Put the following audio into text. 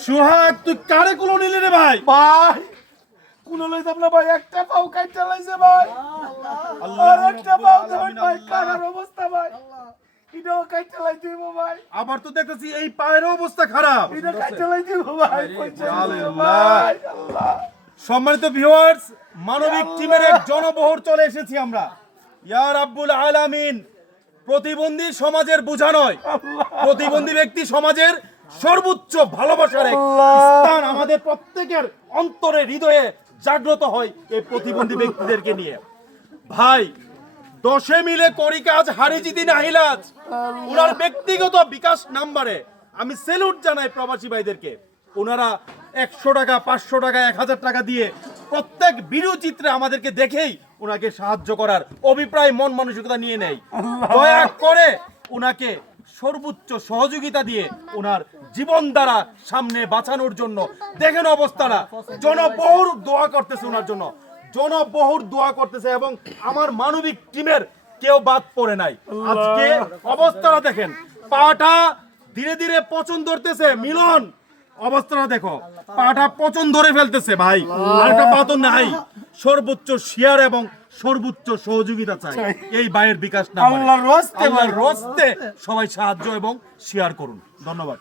সোহাগ তুই কারে কুলো নিলি রে ভাই? ভাই কুলো লইতাম না ভাই, একটা পাও কাইটা লাইছে ভাই। আর একটা পাও দেবেন ভাই, কানার অবস্থা ভাই, এটাও কাইটা লাই দিব ভাই। আবার তো দেখতেছি এই পায়ের অবস্থা খারাপ। এটা কাইটা লাই দিব ভাই, আল্লাহ। সম্মানিত ভিউয়ার্স, মানবিক টিমের এক জনবহর চলে এসেছি আমরা। ইয়া রাব্বুল আলামিন, প্রতিবন্ধী সমাজের বোঝা নয়, প্রতিবন্ধী ব্যক্তি সমাজের সর্বোচ্চ ভালোবাসার এক স্থান। আমাদের প্রত্যেকের অন্তরে হৃদয়ে জাগ্রত হয় এই প্রতিবন্ধী ব্যক্তিদেরকে নিয়ে। ভাই, 10 মিলে করি কাজ, হারি জিতি নাহিলাজ। ওনার ব্যক্তিগত বিকাশ নাম্বারে আমি স্যালুট জানাই প্রবাসী ভাইদেরকে। ওনারা 100 টাকা, 500 টাকা, 1000 টাকা দিয়ে প্রত্যেক ভিডিও চিত্রে আমাদেরকে দেখেই ওনাকে সাহায্য করার অভিপ্রায় মন মানসিকতা নিয়ে নেয়। দয়া করে ওনাকে সর্বোচ্চ সহযোগিতা দিয়ে ওনার জীবন দ্বারা সামনে বাঁচানোর জন্য দেখেন অবস্থাটা। জনবহুর দোয়া করতেছে ওনার জন্য, জনবহুর দোয়া করতেছে, এবং আমার মানবিক টিমের কেউ বাদ পড়ে নাই। আজকে অবস্থাটা দেখেন, পাটা ধীরে ধীরে পচন ধরতেছে। মিলন, অবস্থাটা দেখো, পাটা পচন ধরে ফেলতেছে ভাই, আর একটা পা তো নাই। সর্বোচ্চ শেয়ার এবং সর্বোচ্চ সহযোগিতা চাই এই ভাইয়ের বিকাশ না। আল্লাহর রস্তে আল্লাহর রস্তে সবাই সাহায্য এবং শেয়ার করুন। ধন্যবাদ।